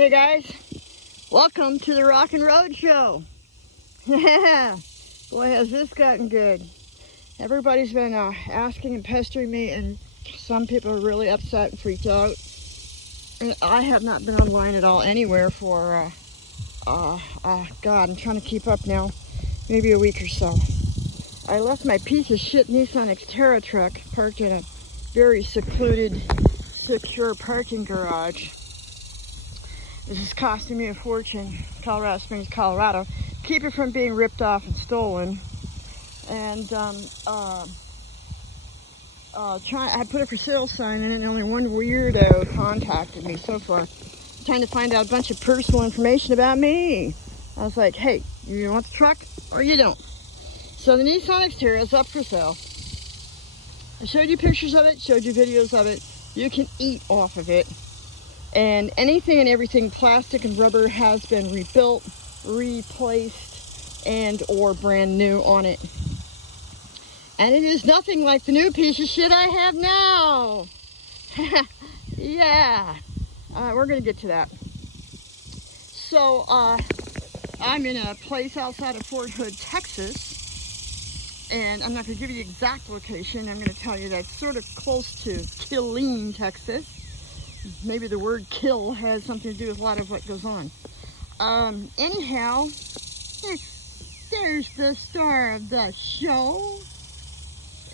Hey guys, welcome to the Rock and Road Show. Boy, has this gotten good. Everybody's been asking and pestering me, and some people are really upset and freaked out. And I have not been online at all anywhere for, God, I'm trying to keep up now, maybe a week or so. I left my piece of shit Nissan Xterra truck parked in a very secluded, secure parking garage. This is costing me a fortune, Colorado Springs, Colorado. Keep it from being ripped off and stolen. And I put a for sale sign in it, and only one weirdo contacted me so far, trying to find out a bunch of personal information about me. I was like, hey, you want the truck or you don't? So the Nissan Xterra is up for sale. I showed you pictures of it, showed you videos of it. You can eat off of it. And anything and everything plastic and rubber has been rebuilt, replaced, and or brand new on it. And it is nothing like the new piece of shit I have now. Yeah, we're gonna get to that. So I'm in a place outside of Fort Hood, Texas, and I'm not gonna give you the exact location. I'm gonna tell you that it's sort of close to Killeen, Texas. Maybe the word kill has something to do with a lot of what goes on. Anyhow, there's the star of the show.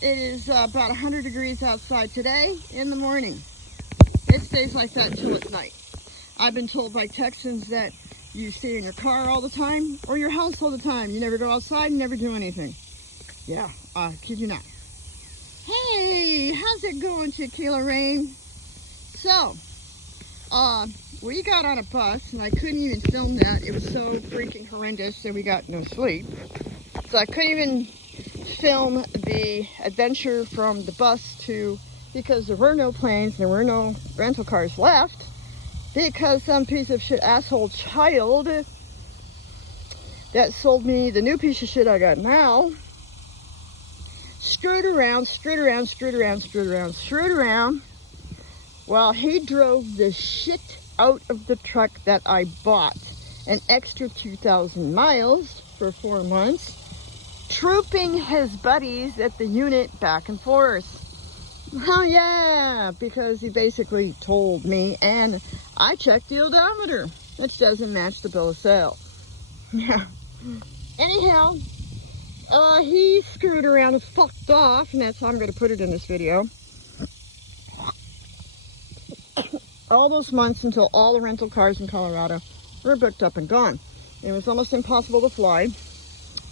It is about 100 degrees outside today in the morning. It stays like that until it's night. I've been told by Texans that you stay in your car all the time or your house all the time. You never go outside and never do anything. Yeah, kid you not. Hey, how's it going, Tequila Rain? So, we got on a bus, and I couldn't even film that. It was so freaking horrendous that we got no sleep. So I couldn't even film the adventure from the bus because there were no planes, there were no rental cars left, because some piece of shit asshole child that sold me the new piece of shit I got now screwed around while he drove the shit out of the truck that I bought. An extra 2,000 miles for 4 months, trooping his buddies at the unit back and forth. Oh yeah, because he basically told me, and I checked the odometer, which doesn't match the bill of sale. Yeah. Anyhow, he screwed around and fucked off, and that's how I'm going to put it in this video. All those months until all the rental cars in Colorado were booked up and gone. It was almost impossible to fly.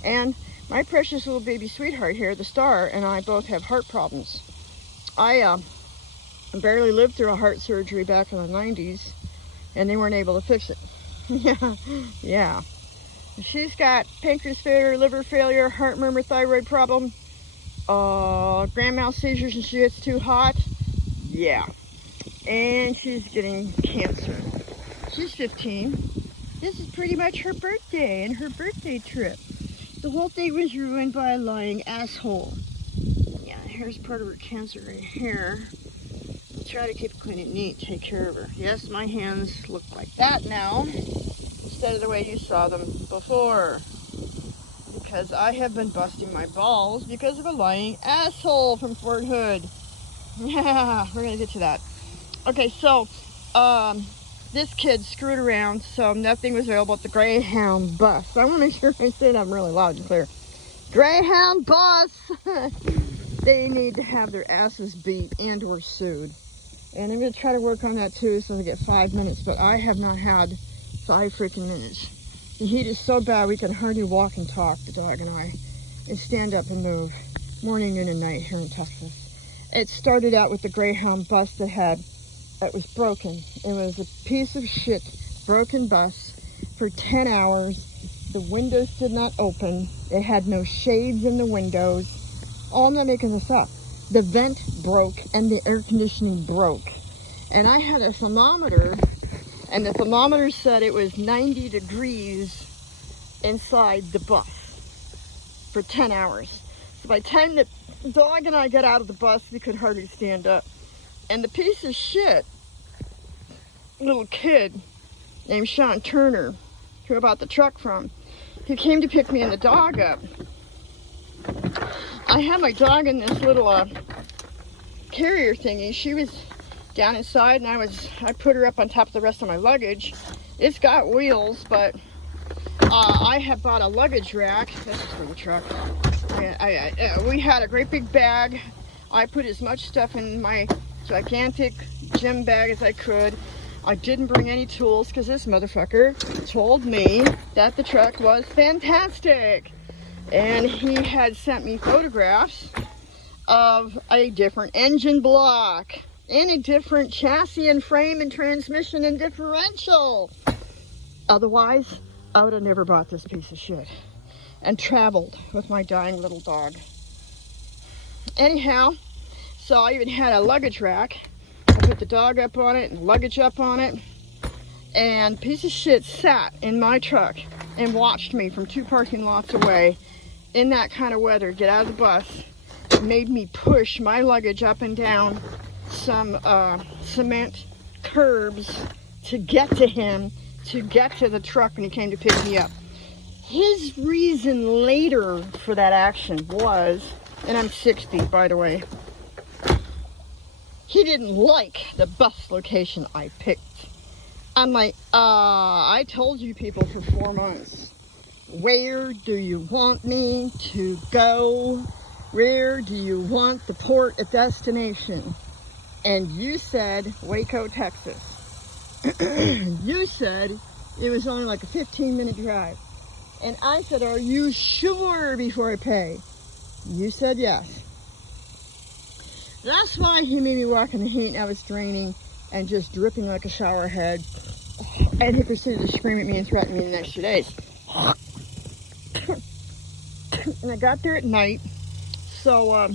And my precious little baby sweetheart here, the star, and I both have heart problems. I barely lived through a heart surgery back in the 90s, and they weren't able to fix it. Yeah. She's got pancreas failure, liver failure, heart murmur, thyroid problem, grand mal seizures, and she gets too hot. Yeah. And she's getting cancer. She's 15. This is pretty much her birthday and her birthday trip. The whole thing was ruined by a lying asshole. Yeah, here's part of her cancer right here. I'll try to keep it clean and neat, take care of her. Yes, my hands look like that now, instead of the way you saw them before. Because I have been busting my balls because of a lying asshole from Fort Hood. Yeah, we're gonna get to that. Okay, so this kid screwed around, so nothing was available at the Greyhound bus. I want to make sure I say that really loud and clear. Greyhound bus! They need to have their asses beat and or sued. And I'm going to try to work on that too, so they get 5 minutes, but I have not had 5 freaking minutes. The heat is so bad we can hardly walk and talk, the dog and I, and stand up and move. Morning, noon, and night here in Texas. It started out with the Greyhound bus that was broken. It was a piece of shit, broken bus for 10 hours. The windows did not open. It had no shades in the windows. Oh, I'm not making this up. The vent broke and the air conditioning broke. And I had a thermometer, and the thermometer said it was 90 degrees inside the bus for 10 hours. So by the time the dog and I got out of the bus, we could hardly stand up. And the piece of shit little kid named Sean Turner, who I bought the truck from. He came to pick me and the dog up. I had my dog in this little carrier thingy. She was down inside, and I put her up on top of the rest of my luggage. It's got wheels, but I had bought a luggage rack. This is for the truck. We had a great big bag. I put as much stuff in my gigantic gym bag as I could. I didn't bring any tools because this motherfucker told me that the truck was fantastic. And he had sent me photographs of a different engine block and a different chassis and frame and transmission and differential. Otherwise, I would have never bought this piece of shit and traveled with my dying little dog. Anyhow, so I even had a luggage rack. I put the dog up on it and luggage up on it, and piece of shit sat in my truck and watched me from 2 parking lots away in that kind of weather get out of the bus. Made me push my luggage up and down some cement curbs to get to him, to get to the truck when he came to pick me up. His reason later for that action was, and I'm 60 by the way, he didn't like the bus location I picked. I'm like, I told you people for 4 months, where do you want me to go? Where do you want the port of destination? And you said Waco, Texas. You said it was only like a 15-minute drive. And I said, are you sure before I pay? You said yes. That's why he made me walk in the heat and I was draining and just dripping like a shower head. And he proceeded to scream at me and threaten me the next 2 days. And I got there at night. So,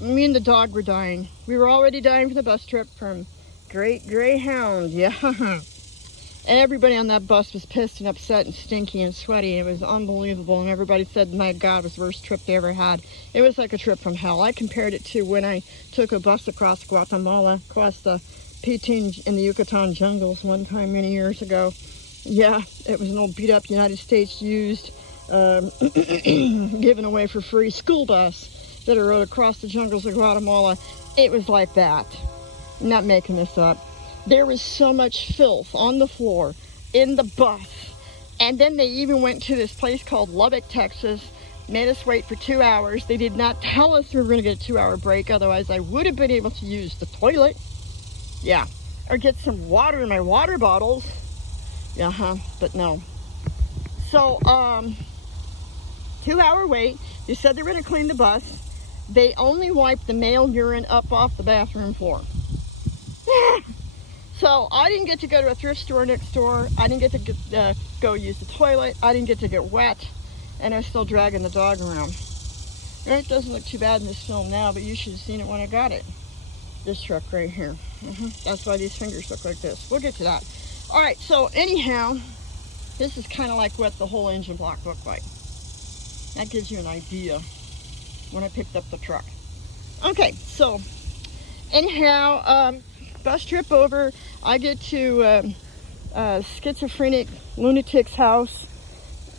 me and the dog were dying. We were already dying for the bus trip from Great Greyhound, yeah. And everybody on that bus was pissed and upset and stinky and sweaty. It was unbelievable, and everybody said, my God, it was the worst trip they ever had. It was like a trip from hell. I compared it to when I took a bus across Guatemala, across the Pitin in the Yucatan jungles one time many years ago. Yeah, it was an old beat-up United States used, given away for free school bus that I rode across the jungles of Guatemala. It was like that. I'm not making this up. There was so much filth on the floor in the bus. And then they even went to this place called Lubbock, Texas, made us wait for 2 hours. They did not tell us we were going to get a 2-hour break. Otherwise, I would have been able to use the toilet. Yeah. Or get some water in my water bottles. But no. So, 2-hour wait. They said they were going to clean the bus. They only wiped the male urine up off the bathroom floor. So I didn't get to go to a thrift store next door. I didn't get to go use the toilet. I didn't get to get wet. And I'm still dragging the dog around. It doesn't look too bad in this film now, but you should have seen it when I got it. This truck right here. That's why these fingers look like this. We'll get to that. All right, so anyhow, this is kind of like what the whole engine block looked like. That gives you an idea when I picked up the truck. Okay, so anyhow, bus trip over. I get to schizophrenic lunatic's house,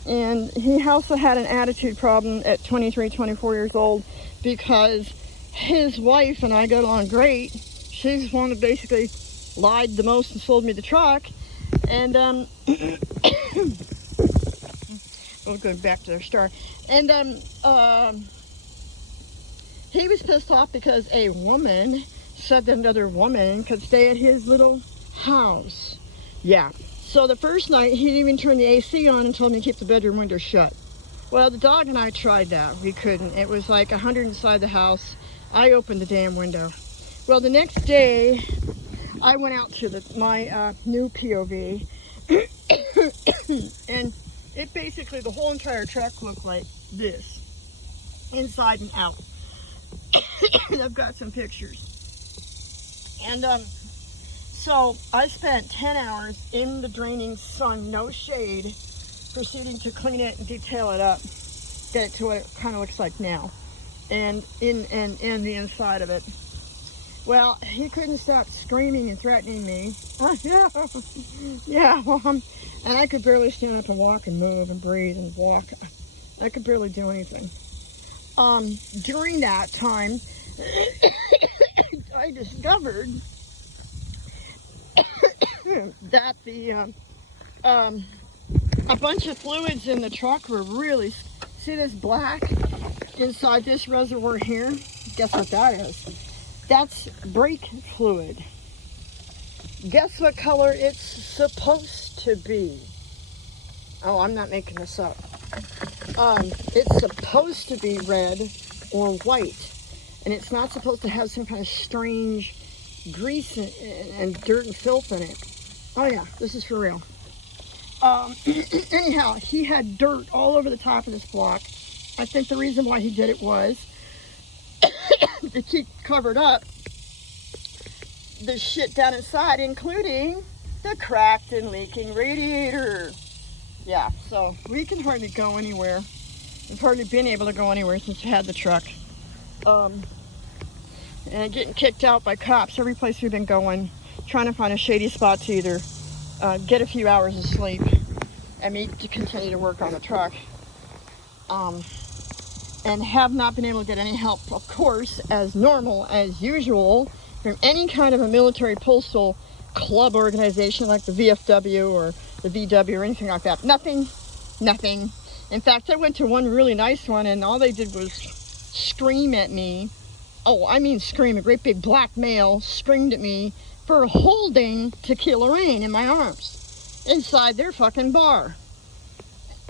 and he also had an attitude problem at 23, 24 years old because his wife and I got along great. She's the one that basically lied the most and sold me the truck. And we'll go back to their story. And he was pissed off because a woman said that another woman could stay at his little house. Yeah. So the first night, he didn't even turn the AC on and told me to keep the bedroom window shut. Well, the dog and I tried that. We couldn't. It was like 100 inside the house. I opened the damn window. Well, the next day, I went out to my new POV, and it basically, the whole entire truck looked like this, inside and out. I've got some pictures. And so I spent 10 hours in the draining sun, no shade, proceeding to clean it and detail it up, get it to what it kind of looks like now, and the inside of it. Well, he couldn't stop screaming and threatening me. Yeah, well, and I could barely stand up and walk and move and breathe and walk. I could barely do anything. During that time, I discovered that a bunch of fluids in the truck were really, see this black inside this reservoir here? Guess what that is? That's brake fluid. Guess what color it's supposed to be? Oh, I'm not making this up. It's supposed to be red or white, and it's not supposed to have some kind of strange grease and dirt and filth in it. Oh yeah, this is for real. Anyhow, he had dirt all over the top of this block. I think the reason why he did it was to keep covered up the shit down inside, including the cracked and leaking radiator. Yeah, so we can hardly go anywhere. We've hardly been able to go anywhere since we had the truck. And getting kicked out by cops every place we've been going, trying to find a shady spot to either get a few hours of sleep and me to continue to work on the truck. And have not been able to get any help, of course, as normal, as usual, from any kind of a military postal club organization like the VFW or the VW or anything like that. Nothing. In fact, I went to one really nice one and all they did was scream at me. Oh, I mean scream. A great big black male screamed at me for holding Tequila Rain in my arms inside their fucking bar.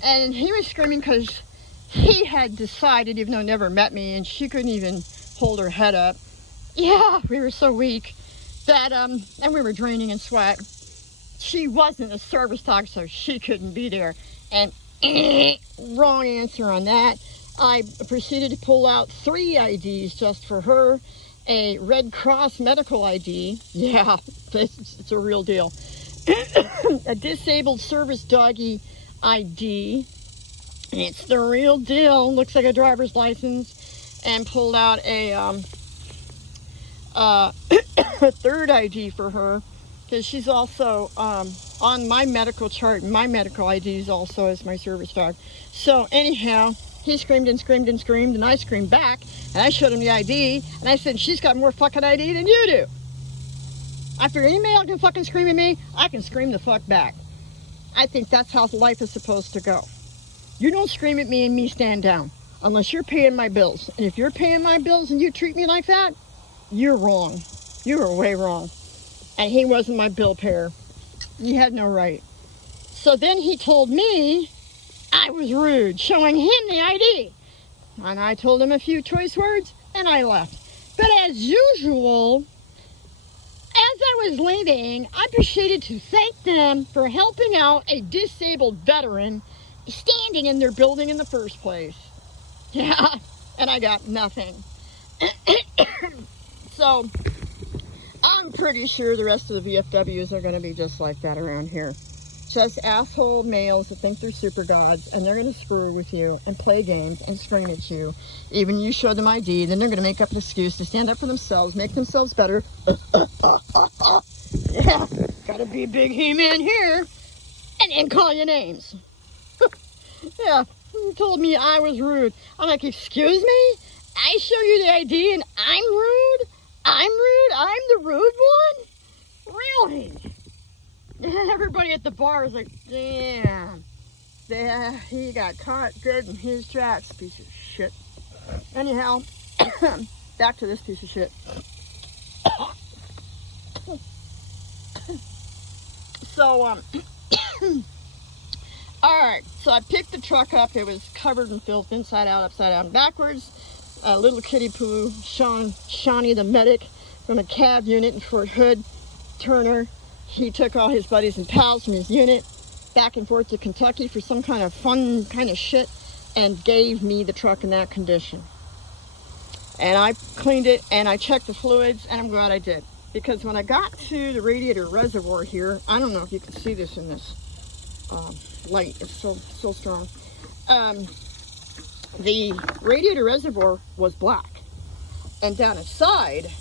And he was screaming because he had decided, even though he never met me, and she couldn't even hold her head up. Yeah, we were so weak that, and we were draining in sweat. She wasn't a service dog, so she couldn't be there. And wrong answer on that. I proceeded to pull out 3 IDs just for her. A Red Cross medical ID. Yeah, it's a real deal. A disabled service doggy ID. It's the real deal. Looks like a driver's license. And pulled out a a 3rd ID for her, because she's also on my medical chart. My medical ID is also as my service dog. So anyhow, he screamed and screamed and screamed, and I screamed back, and I showed him the ID, and I said, she's got more fucking ID than you do. I figure any male can fucking scream at me, I can scream the fuck back. I think that's how life is supposed to go. You don't scream at me and me stand down, unless you're paying my bills. And if you're paying my bills and you treat me like that, you're wrong. You were way wrong. And he wasn't my bill payer. You had no right. So then he told me I was rude, showing him the ID. And I told him a few choice words, and I left. But as usual, as I was leaving, I proceeded to thank them for helping out a disabled veteran standing in their building in the first place. Yeah, and I got nothing. So I'm pretty sure the rest of the VFWs are going to be just like that around here. Just asshole males that think they're super gods, and they're going to screw with you and play games and scream at you. Even you show them ID, then they're going to make up an excuse to stand up for themselves, make themselves better. Yeah, gotta be a big he-man here, and then call you names. Yeah, you told me I was rude. I'm like, excuse me? I show you the ID and I'm rude? I'm rude? I'm the rude one? Really? And everybody at the bar was like, damn. Yeah, he got caught good in his tracks, piece of shit. Anyhow, back to this piece of shit. So, alright, so I picked the truck up. It was covered in filth, inside out, upside down, backwards. Little kitty poo, Shawnee the medic from a cab unit in Fort Hood, Turner. He took all his buddies and pals from his unit back and forth to Kentucky for some kind of fun kind of shit, and gave me the truck in that condition. And I cleaned it and I checked the fluids, and I'm glad I did. Because when I got to the radiator reservoir here, I don't know if you can see this in this light, it's so strong. The radiator reservoir was black, and down inside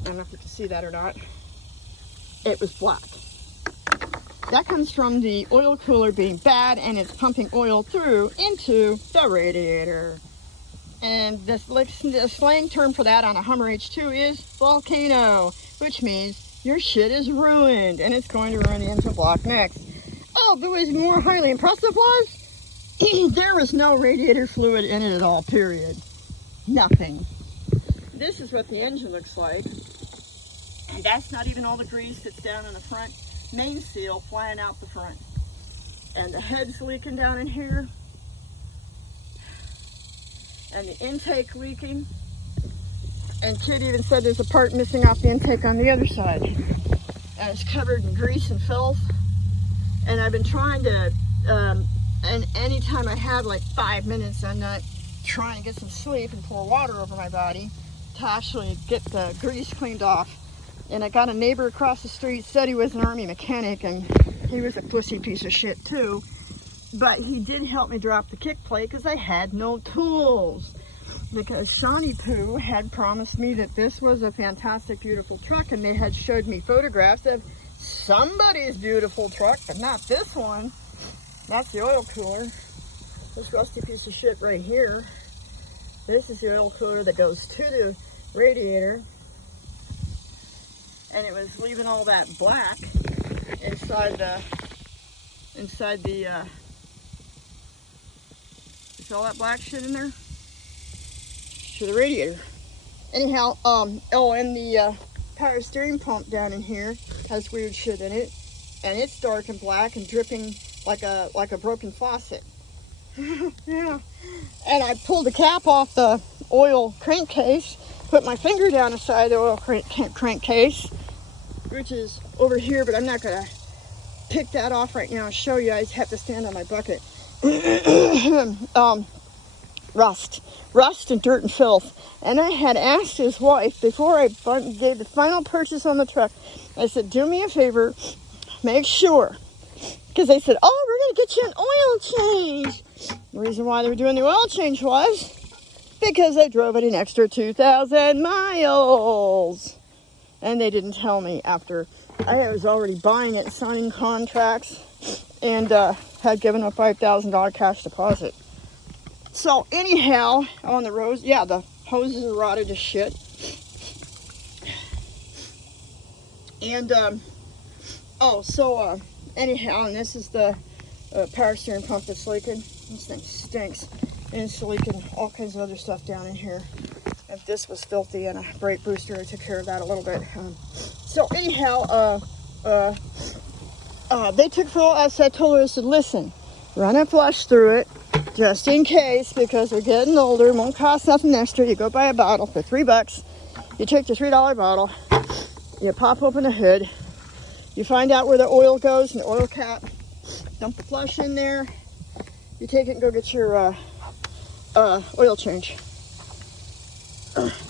I don't know if you can see that or not. It was black. That comes from the oil cooler being bad and it's pumping oil through into the radiator. And the slang term for that on a Hummer H2 is volcano, which means your shit is ruined and it's going to run into block next. Oh, but what was more highly impressive was there was no radiator fluid in it at all, period. Nothing. This is what the engine looks like. And that's not even all the grease that's down in the front main seal flying out the front. And the head's leaking down in here. And the intake leaking. And Kid even said there's a part missing off the intake on the other side. And it's covered in grease and filth. And I've been trying to, and anytime I have like 5 minutes, I'm not trying to get some sleep and pour water over my body to actually get the grease cleaned off. And I got a neighbor across the street, said he was an army mechanic, and he was a pussy piece of shit too. But he did help me drop the kick plate because I had no tools. Because Shawnee Poo had promised me that this was a fantastic, beautiful truck, and they had showed me photographs of somebody's beautiful truck, but not this one. That's the oil cooler. This rusty piece of shit right here. This is the oil cooler that goes to the radiator. And it was leaving all that black inside the, is all that black shit in there? To the radiator. Anyhow, oh, and the power steering pump down in here has weird shit in it. And it's dark and black and dripping like a broken faucet. Yeah. And I pulled the cap off the oil crankcase, put my finger down inside the oil crankcase, which is over here, but I'm not gonna pick that off right now and show you. I just have to stand on my bucket. Rust and dirt and filth. And I had asked his wife before I gave the final purchase on the truck, I said, do me a favor, make sure. Because they said, oh, we're going to get you an oil change. The reason why they were doing the oil change was because I drove it an extra 2,000 miles. And they didn't tell me after I was already buying it, signing contracts, and had given a $5,000 cash deposit. So anyhow, on the roads, yeah, the hoses are rotted to shit. And, anyhow, and this is the power steering pump that's leaking. This thing stinks. And it's leaking all kinds of other stuff down in here. If this was filthy and a brake booster, I took care of that a little bit. So anyhow, they took full, as I told her, I said, listen, run a flush through it, just in case, because we're getting older. It won't cost nothing extra. You go buy a bottle for $3. You take the $3 bottle, you pop open the hood, you find out where the oil goes and the oil cap, dump the flush in there, you take it and go get your oil change.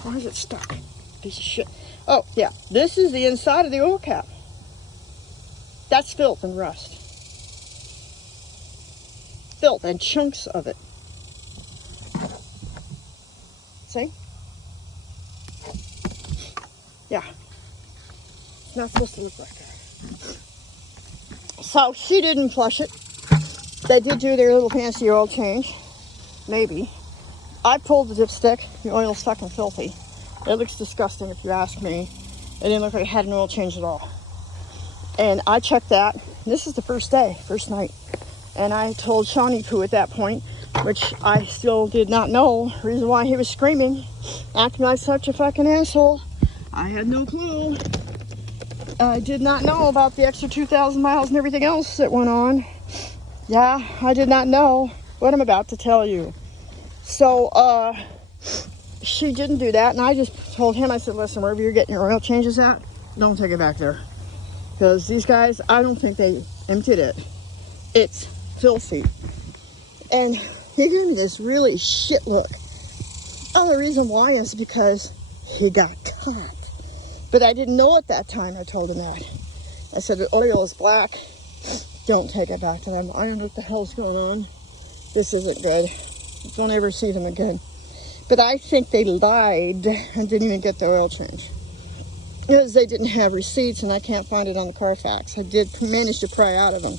Why is it stuck? Piece of shit. Oh, yeah. This is the inside of the oil cap. That's filth and rust. Filth and chunks of it. See? Yeah. It's not supposed to look like that. So she didn't flush it. They did do their little fancy oil change. Maybe. I pulled the dipstick. The oil's fucking filthy. It looks disgusting if you ask me. It didn't look like it had an oil change at all. And I checked that. This is the first day, first night. And I told Shawnee Poo at that point, which I still did not know, the reason why he was screaming, acting like such a fucking asshole. I had no clue. I did not know about the extra 2,000 miles and everything else that went on. Yeah, I did not know what I'm about to tell you. So, she didn't do that, and I just told him, I said, listen, wherever you're getting your oil changes at, don't take it back there. Because these guys, I don't think they emptied it. It's filthy. And he gave me this really shit look. Oh, the reason why is because he got caught. But I didn't know at that time I told him that. I said, the oil is black. Don't take it back to them. I don't know what the hell's going on. This isn't good. Don't ever see them again. But I think they lied and didn't even get the oil change. because they didn't have receipts and I can't find it on the Carfax. I did manage to pry out of them.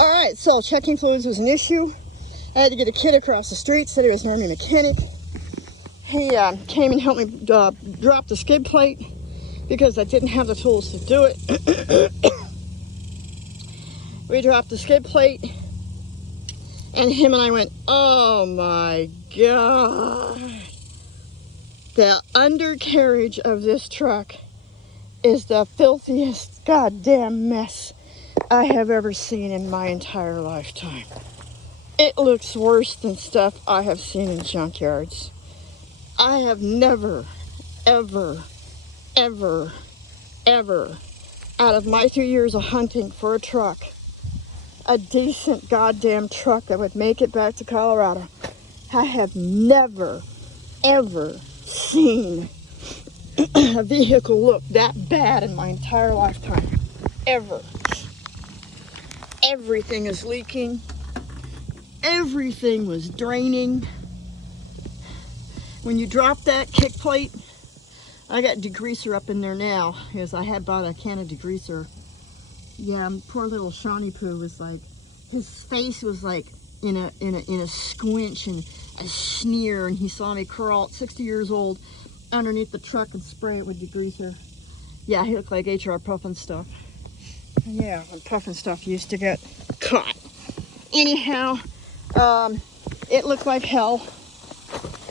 All right, so checking fluids was an issue. I had to get a kid across the street, said he was an Army mechanic. He came and helped me drop the skid plate because I didn't have the tools to do it. We dropped the skid plate, and him and I went, oh my God. The undercarriage of this truck is the filthiest goddamn mess I have ever seen in my entire lifetime. It looks worse than stuff I have seen in junkyards. I have never, ever, ever, ever, out of my 3 years of hunting for a truck, a decent goddamn truck that would make it back to Colorado, I have never, ever seen a vehicle look that bad in my entire lifetime. Ever. Everything is leaking. Everything was draining. When you drop that kick plate, I got degreaser up in there now because I had bought a can of degreaser. Yeah, poor little Shawnee Poo was like, his face was like in a squinch and a sneer, and he saw me crawl at 60 years old underneath the truck and spray it with degreaser. Yeah, he looked like HR Puffin stuff. Yeah, when Puffin stuff used to get caught. Anyhow, it looked like hell,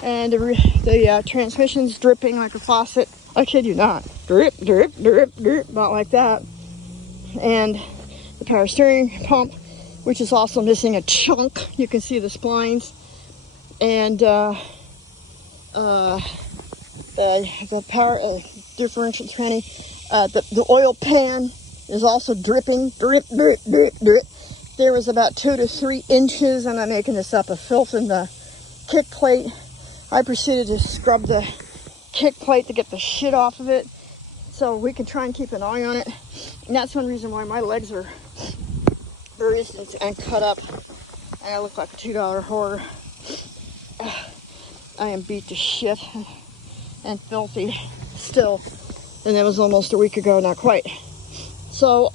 and the transmission's dripping like a faucet. I kid you not. Drip, drip, drip, drip, not like that. And the power steering pump, which is also missing a chunk. You can see the splines. And the power differential tranny, the oil pan is also dripping. Drip, drip, drip, drip. There was about 2 to 3 inches, and I'm making this up, of filth in the kick plate. I proceeded to scrub the kick plate to get the shit off of it so we can try and keep an eye on it. And that's one reason why my legs are bruised and cut up, and I look like a $2 whore. I am beat to shit and filthy still, and that was almost a week ago, not quite. So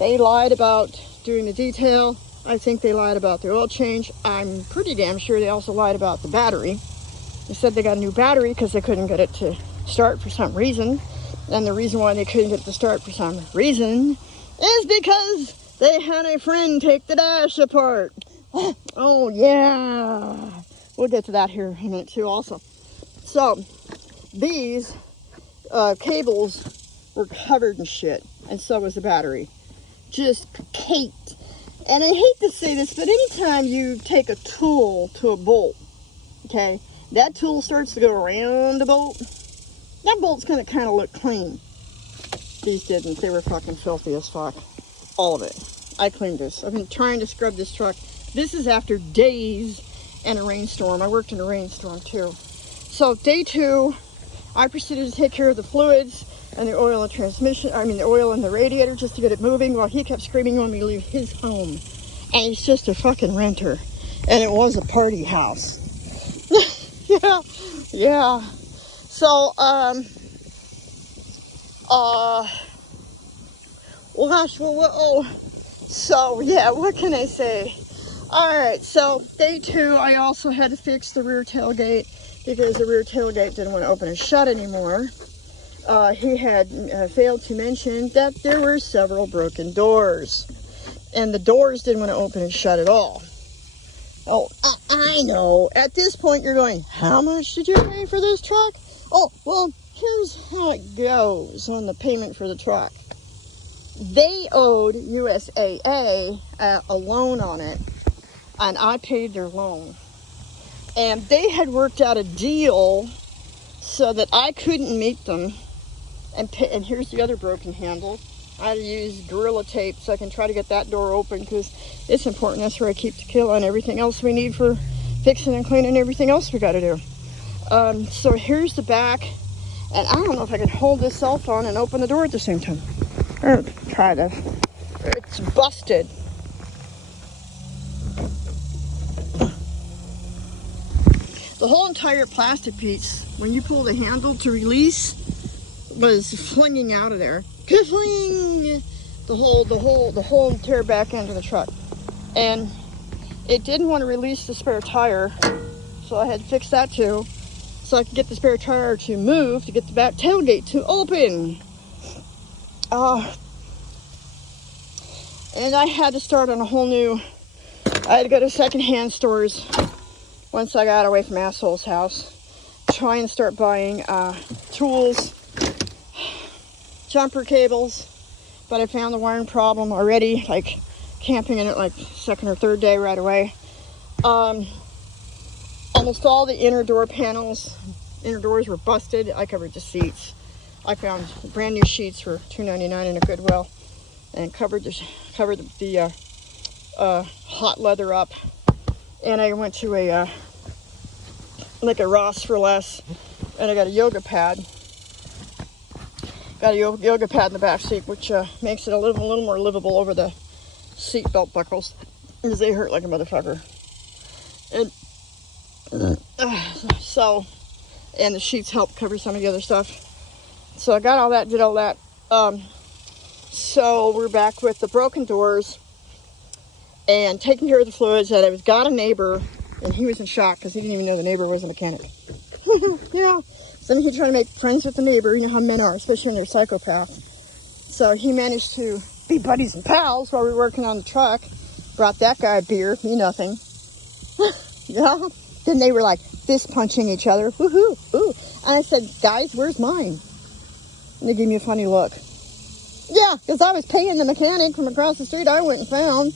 they lied about doing the detail. I think they lied about the oil change. I'm pretty damn sure they also lied about the battery. They said they got a new battery because they couldn't get it to start for some reason. And the reason why they couldn't get it to start for some reason is because they had a friend take the dash apart. Oh, yeah. We'll get to that here in a minute, too, also. So, these cables were covered in shit, and so was the battery. Just caked. And I hate to say this, but anytime you take a tool to a bolt, okay, that tool starts to go around the bolt, that bolt's going to kind of look clean. These didn't. They were fucking filthy as fuck. All of it. I cleaned this. I've been trying to scrub this truck. This is after days and a rainstorm. I worked in a rainstorm too. So day 2, I proceeded to take care of the fluids and the oil and transmission, the oil in the radiator just to get it moving while he kept screaming on me to leave his home. And he's just a fucking renter. And it was a party house. Yeah. So, so yeah, what can I say? Alright, so day 2, I also had to fix the rear tailgate because the rear tailgate didn't want to open and shut anymore. He had failed to mention that there were several broken doors, and the doors didn't want to open and shut at all. Oh, I know. At this point, you're going, how much did you pay for this truck? Oh, well, here's how it goes on the payment for the truck. They owed USAA a loan on it, and I paid their loan. And they had worked out a deal so that I couldn't meet them. And here's the other broken handle. I had to use Gorilla Tape so I can try to get that door open because it's important. That's where I keep tequila and everything else we need for fixing and cleaning everything else we got to do. So here's the back. And I don't know if I can hold this cell phone and open the door at the same time. Or try to. It's busted. the whole entire plastic piece, when you pull the handle to release, was flinging out of there. Ka-fling! The whole entire back end of the truck. And it didn't want to release the spare tire, so I had to fix that too, so I could get the spare tire to move to get the back tailgate to open. And I had to start on a whole new, I had to go to secondhand stores once I got away from Asshole's house, try and start buying tools, jumper cables, but I found the wiring problem already, like camping in it like second or third day right away. Almost all the inner door panels, inner doors were busted. I covered the seats. I found brand new sheets for $2.99 in a Goodwill, and covered the hot leather up. And I went to a Ross for Less, and I got a yoga pad. Got a yoga pad in the back seat, which makes it a little more livable over the seat belt buckles, because they hurt like a motherfucker. And and the sheets help cover some of the other stuff. So I got all that, did all that. So we're back with the broken doors and taking care of the fluids. And I got a neighbor, and he was in shock because he didn't even know the neighbor was a mechanic. Yeah. So then he tried to make friends with the neighbor. You know how men are, especially when they're psychopaths. So he managed to be buddies and pals while we were working on the truck. Brought that guy a beer, me nothing. Yeah. Then they were like fist punching each other. Woohoo! Ooh. And I said, guys, where's mine? And they gave me a funny look. Yeah, because I was paying the mechanic from across the street. I went and found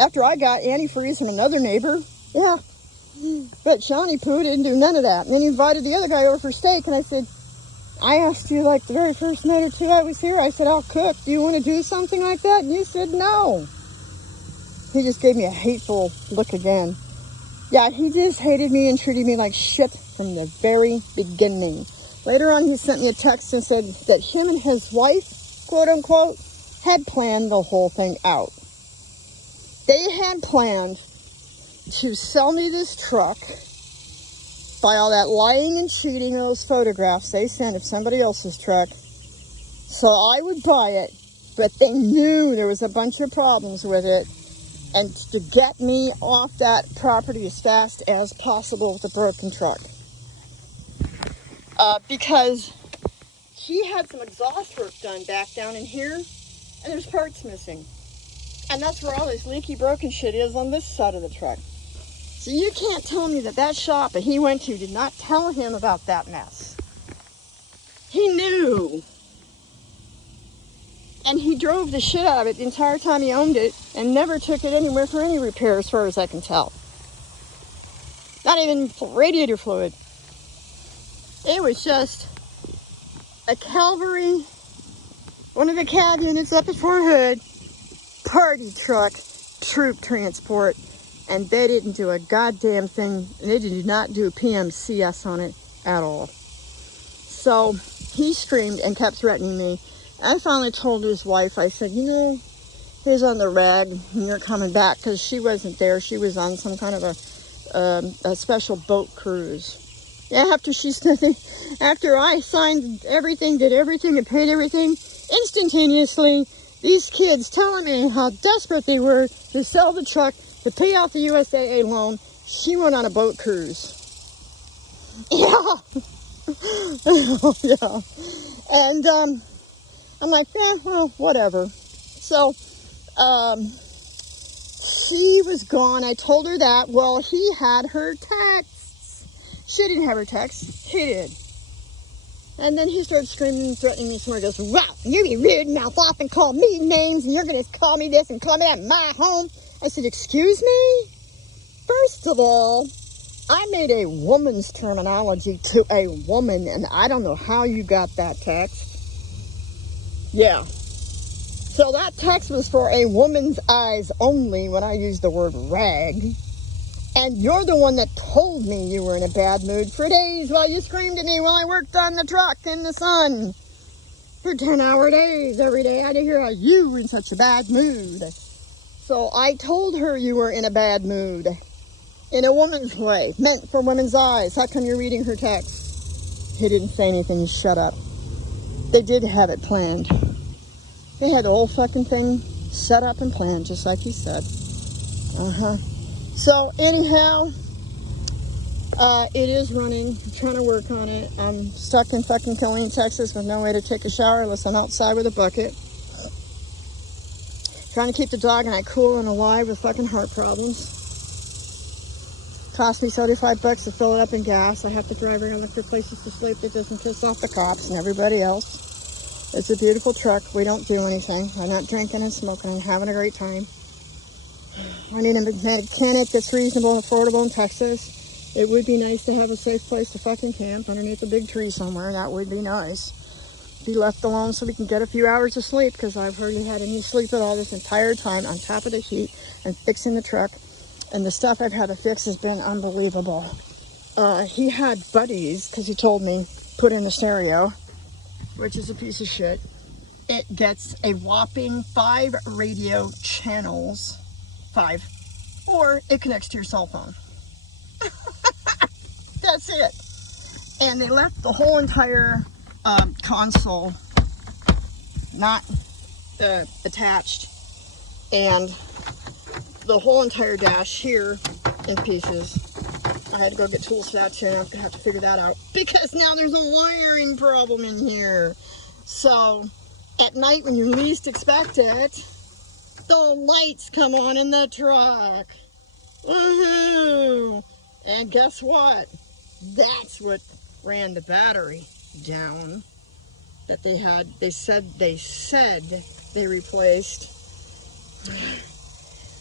after I got antifreeze from another neighbor. Yeah. But Shawnee Poo didn't do none of that. And then he invited the other guy over for steak. And I said, I asked you like the very first night or two I was here. I said, I'll cook. Do you want to do something like that? And you said no. He just gave me a hateful look again. Yeah, he just hated me and treated me like shit from the very beginning. Later on, he sent me a text and said that him and his wife, quote unquote, had planned the whole thing out. They had planned to sell me this truck by all that lying and cheating, those photographs they sent of somebody else's truck, so I would buy it, but they knew there was a bunch of problems with it, and to get me off that property as fast as possible with a broken truck. Because he had some exhaust work done back down in here, and there's parts missing. And that's where all this leaky broken shit is on this side of the truck. So you can't tell me that shop that he went to did not tell him about that mess. He knew. And he drove the shit out of it the entire time he owned it and never took it anywhere for any repair as far as I can tell. Not even radiator fluid. It was just a Calvary, one of the cab units up at Fort Hood, party truck, troop transport, and they didn't do a goddamn thing, and they did not do PMCS on it at all. So he screamed and kept threatening me. I finally told his wife, I said, you know, he's on the rag, and you're coming back, because she wasn't there. She was on some kind of a special boat cruise. After I signed everything, did everything, and paid everything, instantaneously, these kids telling me how desperate they were to sell the truck, to pay off the USAA loan, she went on a boat cruise. Yeah. Yeah. And I'm like, well, whatever. So she was gone. I told her that. Well, he had her texts. She didn't have her texts. He did. And then he started screaming and threatening me somewhere. He goes, wow, you be rude and mouth off and call me names, and you're going to call me this and call me that in my home. I said, excuse me? First of all, I made a woman's terminology to a woman, and I don't know how you got that text. Yeah. So that text was for a woman's eyes only when I used the word rag. And you're the one that told me you were in a bad mood for days while you screamed at me while I worked on the truck in the sun. For 10-hour days every day. I had to hear how you were in such a bad mood. So I told her you were in a bad mood. In a woman's way, meant for women's eyes. How come you're reading her text? He didn't say anything, you shut up. They did have it planned. They had the whole fucking thing set up and planned, just like he said. So anyhow, it is running. I'm trying to work on it. I'm stuck in fucking Killeen, Texas with no way to take a shower unless I'm outside with a bucket. Trying to keep the dog and I cool and alive with fucking heart problems. Cost me $75 to fill it up in gas. I have to drive around look for places to sleep that doesn't piss off the cops and everybody else. It's a beautiful truck. We don't do anything. I'm not drinking and smoking and having a great time. I need a mechanic that's reasonable and affordable in Texas. It would be nice to have a safe place to fucking camp underneath a big tree somewhere. That would be nice. Be left alone so we can get a few hours of sleep, because I've hardly had any sleep at all this entire time on top of the heat and fixing the truck. And the stuff I've had to fix has been unbelievable. He had buddies, because he told me, put in the stereo, which is a piece of shit. It gets a whopping 5 radio channels. 5. Or it connects to your cell phone. That's it. And they left the whole entire console not attached, and the whole entire dash here in pieces. I had to go get tools for that too, and I'm gonna have to figure that out because now there's a wiring problem in here. So at night when you least expect it, the lights come on in the truck. Woohoo! And guess what? That's what ran the battery down that they had. They said they replaced.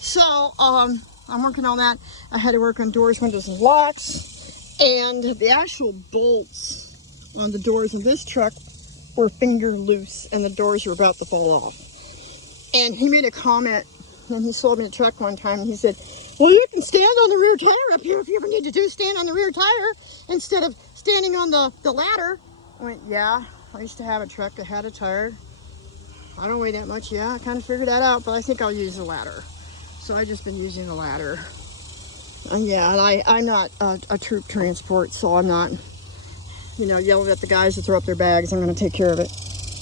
So I'm working on that. I had to work on doors, windows, and locks, and the actual bolts on the doors of this truck were finger loose, and the doors were about to fall off. And he made a comment when he sold me the truck one time, and he said, well, you can stand on the rear tire up here if you ever need to stand on the rear tire instead of standing on the ladder. I went, yeah, I used to have a truck that had a tire. I don't weigh that much. Yeah, I kind of figured that out, but I think I'll use the ladder. So I just been using the ladder. And yeah, and I'm not a troop transport, so I'm not, you know, yelling at the guys to throw up their bags. I'm going to take care of it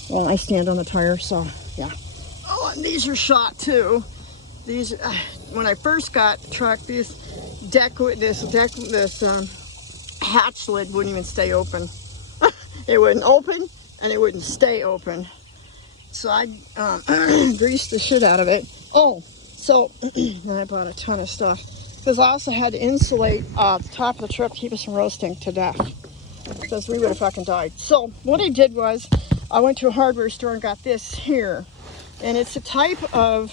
while I stand on the tire, so yeah. Oh, and these are shot too. These, when I first got the truck, this hatch lid wouldn't even stay open. It wouldn't open, and it wouldn't stay open. So I greased the shit out of it. Oh, so I bought a ton of stuff because I also had to insulate the top of the truck to keep us from roasting to death, because we would have fucking died. So what I did was I went to a hardware store and got this here, and it's a type of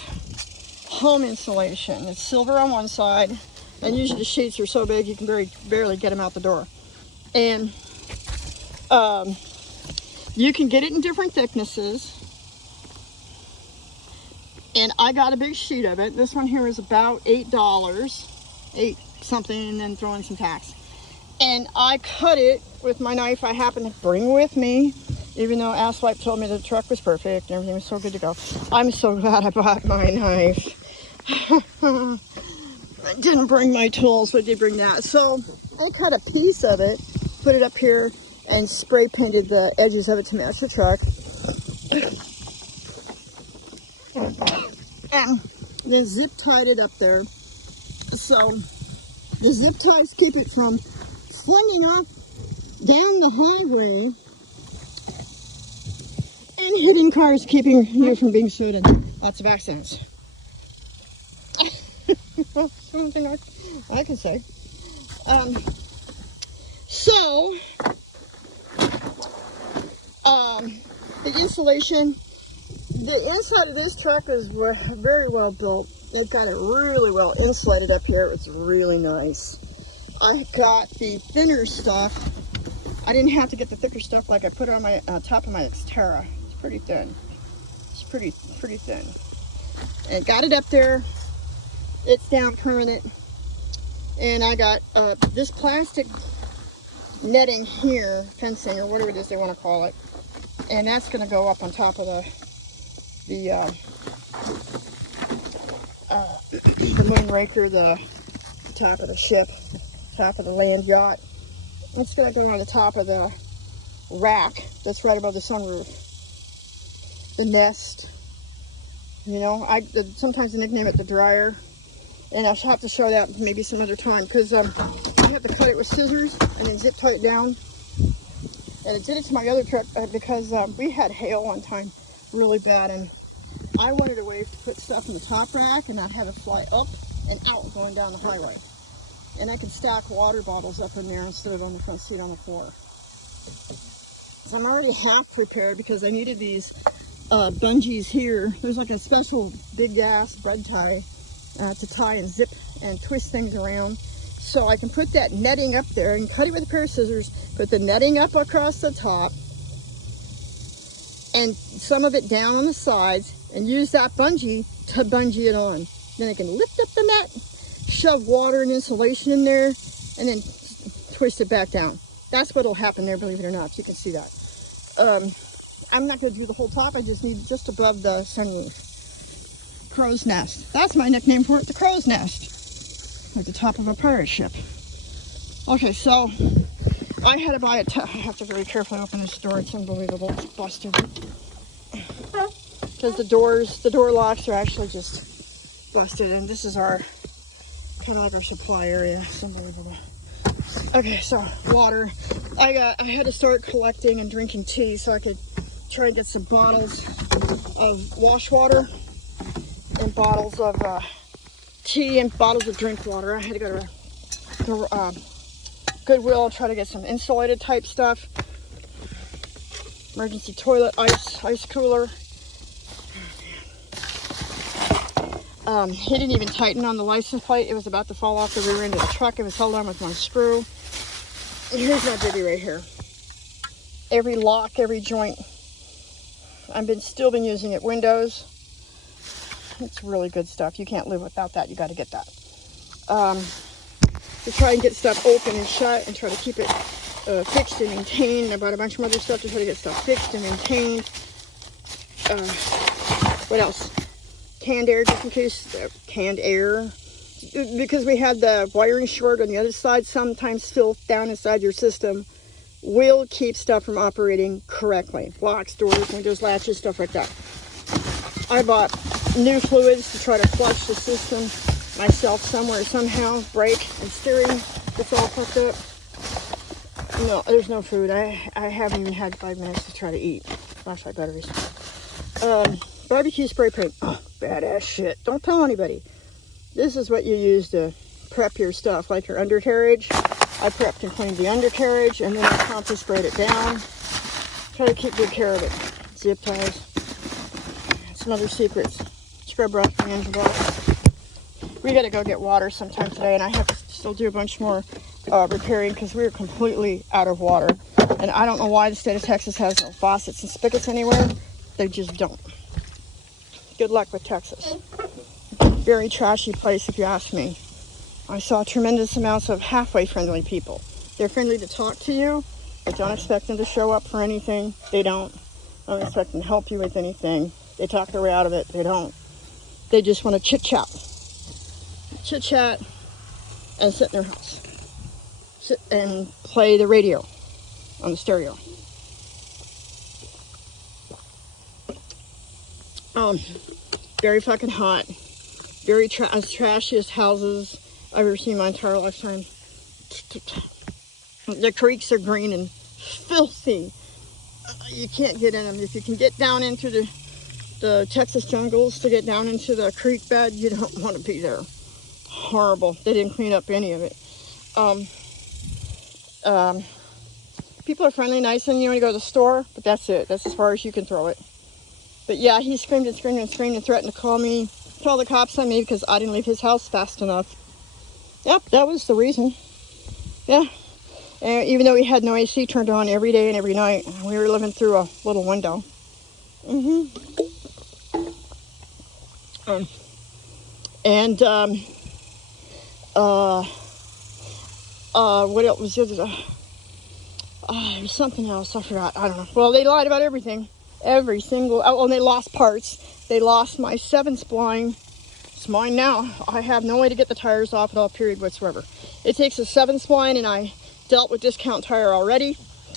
home insulation. It's silver on one side, and usually the sheets are so big you can barely get them out the door. And you can get it in different thicknesses. And I got a big sheet of it. This one here is about $8, 8 something, and then throw in some tax. And I cut it with my knife I happened to bring with me, even though Asswipe told me the truck was perfect and everything was so good to go. I'm so glad I bought my knife. I didn't bring my tools, but I did bring that. So I cut a piece of it, put it up here, and spray painted the edges of it to match the truck. And then zip tied it up there. So the zip ties keep it from flinging off down the highway and hitting cars, keeping you from being sued and lots of accidents. Well, that's the only thing I can say. The insulation, the inside of this truck is very well built. They've got it really well insulated up here. It's really nice. I got the thinner stuff. I didn't have to get the thicker stuff like I put it on my top of my Xterra. It's pretty thin. It's pretty thin. And got it up there. It's down permanent. And I got this plastic netting here, fencing or whatever it is they want to call it. And that's going to go up on top of the moon raker, the top of the ship, top of the land yacht. It's going to go on the top of the rack that's right above the sunroof. The nest. You know, sometimes I nickname it the dryer. And I'll have to show that maybe some other time, because I have to cut it with scissors and then zip tie it down. And I did it to my other truck because we had hail one time really bad, and I wanted a way to put stuff in the top rack and not have it fly up and out going down the highway. And I could stack water bottles up in there instead of on the front seat on the floor. So I'm already half prepared because I needed these bungees here. There's like a special big ass bread tie to tie and zip and twist things around, so I can put that netting up there and cut it with a pair of scissors, put the netting up across the top and some of it down on the sides, and use that bungee to bungee it on. Then I can lift up the net, shove water and insulation in there, and then twist it back down. That's what'll happen there, believe it or not. So you can see that. I'm not going to do the whole top. I just need just above the sunroof. Crow's nest. That's my nickname for it, the crow's nest. Like the top of a pirate ship. Okay, so I had to buy I have to very carefully open this door. It's unbelievable. It's busted. Because the door locks are actually just busted. And this is our, kind of like our supply area. It's unbelievable. Okay, so water. I had to start collecting and drinking tea so I could try and get some bottles of wash water and bottles of tea and bottles of drink water. I had to go to Goodwill, try to get some insulated type stuff. Emergency toilet, ice cooler. He didn't even tighten on the license plate. It was about to fall off the rear end of the truck. It was held on with one screw. Here's my bibby right here. Every lock, every joint. I've still been using it. Windows. It's really good stuff. You can't live without that. You got to get that. To try and get stuff open and shut and try to keep it fixed and maintained. I bought a bunch of other stuff to try to get stuff fixed and maintained. What else? Canned air, just in case. Canned air. Because we had the wiring short on the other side, sometimes filth down inside your system will keep stuff from operating correctly. Locks, doors, windows, latches, stuff like that. I bought new fluids to try to flush the system myself somewhere, somehow. Brake and steering, it's all fucked up. No, there's no food. I haven't even had 5 minutes to try to eat. Flashlight batteries. Barbecue spray paint. Oh, badass shit. Don't tell anybody. This is what you use to prep your stuff, like your undercarriage. I prepped and cleaned the undercarriage, and then I promptly sprayed it down. Try to keep good care of it. Zip ties. Some other secrets. Scrub brush, the engine block. We got to go get water sometime today, and I have to still do a bunch more repairing because we're completely out of water. And I don't know why the state of Texas has no faucets and spigots anywhere. They just don't. Good luck with Texas. Very trashy place, if you ask me. I saw tremendous amounts of halfway friendly people. They're friendly to talk to you, but don't expect them to show up for anything. They don't. Don't expect them to help you with anything. They talk their way out of it. They don't. They just want to chit-chat. Chit-chat and sit in their house. Sit and play the radio on the stereo. Very fucking hot. Very as trashiest houses I've ever seen in my entire lifetime. The creeks are green and filthy. You can't get in them. If you can get down into the Texas jungles to get down into the creek bed, you don't want to be there. Horrible. They didn't clean up any of it. People are friendly, nice, and you want to go to the store, but that's it. That's as far as you can throw it. But yeah, he screamed and screamed and screamed and threatened to call the cops on me because I didn't leave his house fast enough. Yep, that was the reason. Yeah. And even though we had no AC turned on every day and every night, we were living through a little window. What else was it? There was something else, I forgot. I don't know. Well, they lied about everything. Every single, and they lost parts. They lost my 7 spline It's mine now. I have no way to get the tires off at all, period whatsoever. It takes a 7 spline, and I dealt with Discount Tire already.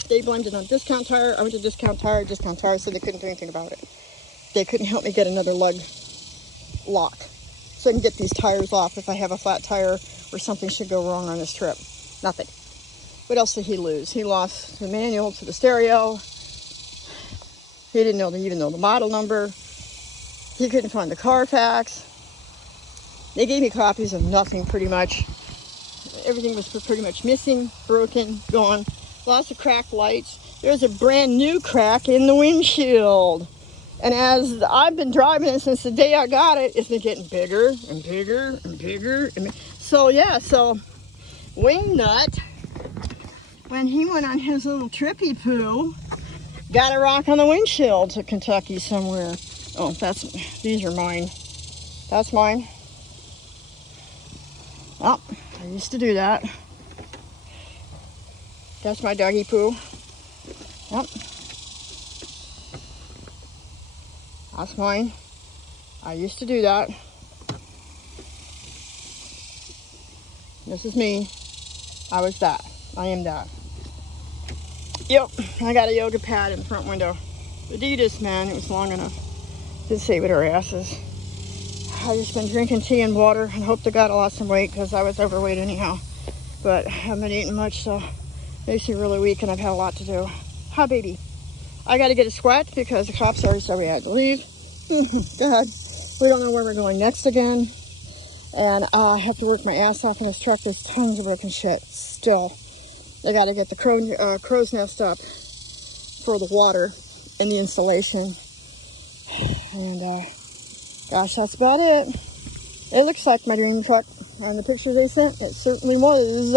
They blamed it on Discount Tire. I went to Discount Tire. Discount Tire said they couldn't do anything about it. They couldn't help me get another lug lock so I can get these tires off if I have a flat tire or something should go wrong on this trip. Nothing. What else did he lose? He lost the manual to the stereo. He didn't even know the model number. He couldn't find the Carfax. They gave me copies of nothing, pretty much. Everything was pretty much missing, broken, gone. Lots of cracked lights. There's a brand new crack in the windshield. And as I've been driving it since the day I got it, it's been getting bigger and bigger and bigger. So yeah, so Wingnut, when he went on his little trippy poo, got a rock on the windshield to Kentucky somewhere. Oh, these are mine. That's mine. Oh, I used to do that. That's my doggy poo. Yep. That's mine. I used to do that. This is me. I was that. I am that. Yep, I got a yoga pad in the front window. Adidas, man, it was long enough to save it our asses. I just been drinking tea and water and hope to God I lost some weight because I was overweight anyhow. But I haven't been eating much, so it makes me really weak and I've had a lot to do. Hi, baby. I got to get a sweat because the cops already said we had to leave. God, we don't know where we're going next again. And I have to work my ass off in this truck. There's tons of broken shit still. They got to get the crow's nest up for the water and the installation. And gosh, that's about it. It looks like my dream truck on the picture they sent. It certainly was.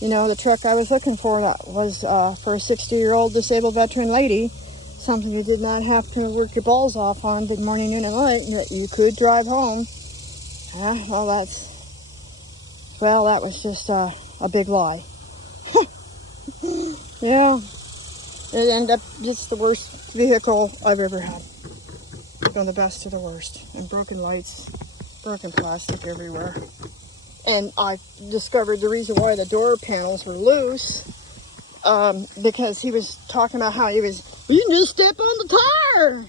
You know, the truck I was looking for that was for a 60-year-old disabled veteran lady. Something you did not have to work your balls off on big morning, noon, and night, and that you could drive home. Yeah, well, that was just a big lie. Yeah, it ended up just the worst vehicle I've ever had. From the best to the worst. And broken lights, broken plastic everywhere. And I discovered the reason why the door panels were loose, because he was talking about how you can just step on the tire.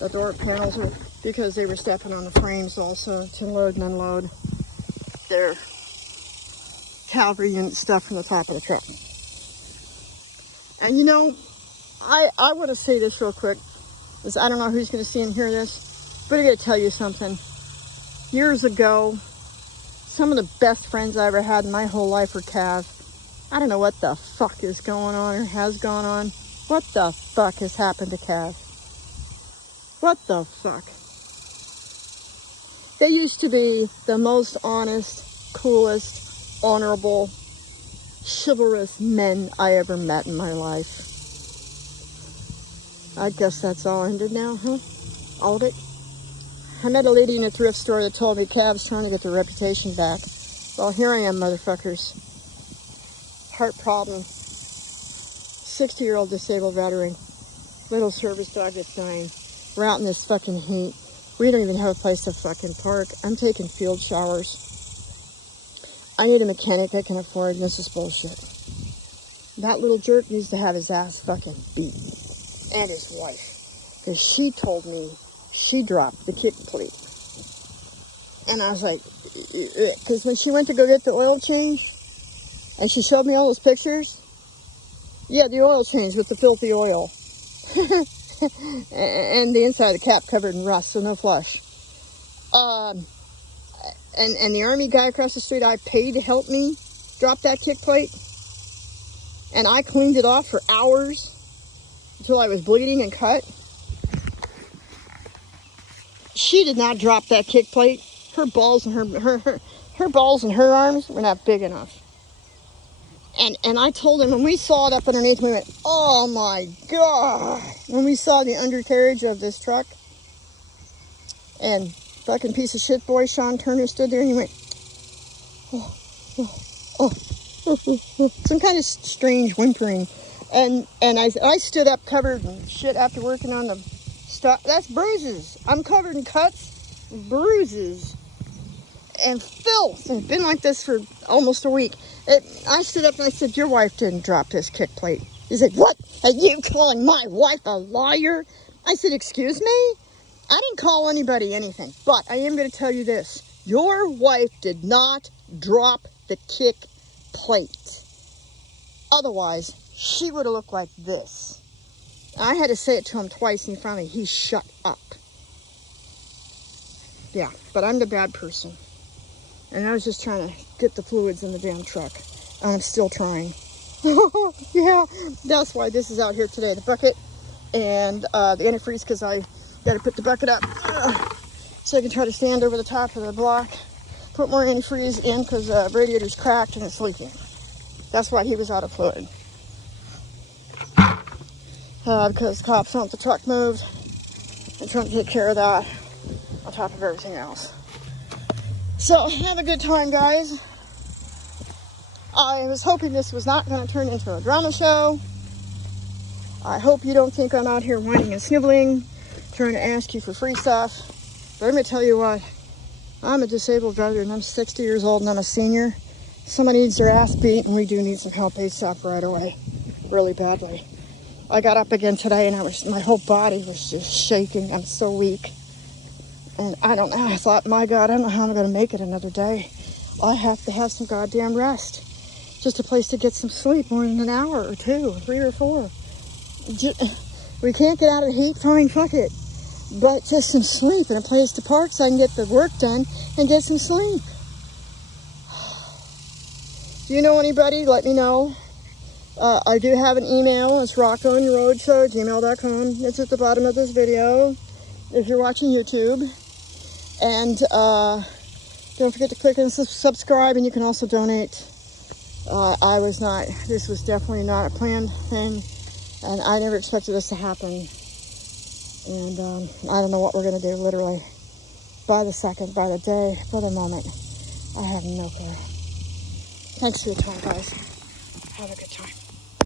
The door panels were, because they were stepping on the frames also to load and unload their cavalry unit stuff from the top of the truck. And you know, I want to say this real quick, because I don't know who's going to see and hear this, but I got to tell you something. Years ago, some of the best friends I ever had in my whole life were Cav. I don't know what the fuck is going on or has gone on. What the fuck has happened to Cav? What the fuck? They used to be the most honest, coolest, honorable, chivalrous men I ever met in my life. I guess that's all ended now, huh? All of it? I met a lady in a thrift store that told me Cav's trying to get their reputation back. Well, here I am, motherfuckers. Heart problem. 60-year-old disabled veteran. Little service dog that's dying. We're out in this fucking heat. We don't even have a place to fucking park. I'm taking field showers. I need a mechanic I can afford, and this is bullshit. That little jerk needs to have his ass fucking beat. And his wife. Because she told me she dropped the kick plate. And I was like, because when she went to go get the oil change, and she showed me all those pictures, yeah, the oil change with the filthy oil. And the inside of the cap covered in rust, so no flush. And the army guy across the street I paid to help me drop that kick plate. And I cleaned it off for hours until I was bleeding and cut. She did not drop that kick plate. Her balls and her balls and her arms were not big enough. And I told him, when we saw it up underneath, we went, oh my God. When we saw the undercarriage of this truck, and fucking piece of shit boy Sean Turner stood there and he went, oh, oh, oh, oh, oh, oh. Some kind of strange whimpering. And I stood up covered in shit after working on the stuff. That's bruises. I'm covered in cuts, bruises and filth. And it's been like this for almost a week. I stood up and I said, your wife didn't drop this kick plate. He said, what? Are you calling my wife a liar? I said, excuse me? I didn't call anybody anything. But I am going to tell you this. Your wife did not drop the kick plate. Otherwise, she would have looked like this. I had to say it to him twice and finally he shut up. Yeah, but I'm the bad person. And I was just trying to get the fluids in the damn truck. And I'm still trying. Yeah, that's why this is out here today. The bucket and the antifreeze, because I got to put the bucket up so I can try to stand over the top of the block. Put more antifreeze in because the radiator's cracked and it's leaking. That's why he was out of fluid. Because the cops want the truck moved. I'm trying to take care of that on top of everything else. So, have a good time, guys. I was hoping this was not going to turn into a drama show. I hope you don't think I'm out here whining and sniveling, trying to ask you for free stuff. But I'm going to tell you what. I'm a disabled driver and I'm 60 years old and I'm a senior. Someone needs their ass beat and we do need some help ASAP right away. Really badly. I got up again today and my whole body was just shaking. I'm so weak. And I don't know. I thought, my God, I don't know how I'm going to make it another day. I have to have some goddamn rest. Just a place to get some sleep, more than an hour or 2 or 3 or 4. We can't get out of the heat, fine, fuck it. But just some sleep and a place to park so I can get the work done and get some sleep. Do you know anybody? Let me know. I do have an email. It's rockonroadshow@gmail.com. It's at the bottom of this video if you're watching YouTube. And don't forget to click and subscribe, and you can also donate. This was definitely not a planned thing, and I never expected this to happen. And I don't know what we're going to do, literally. By the second, by the day, by the moment. I have no clue. Thanks for your time, guys. Have a good time.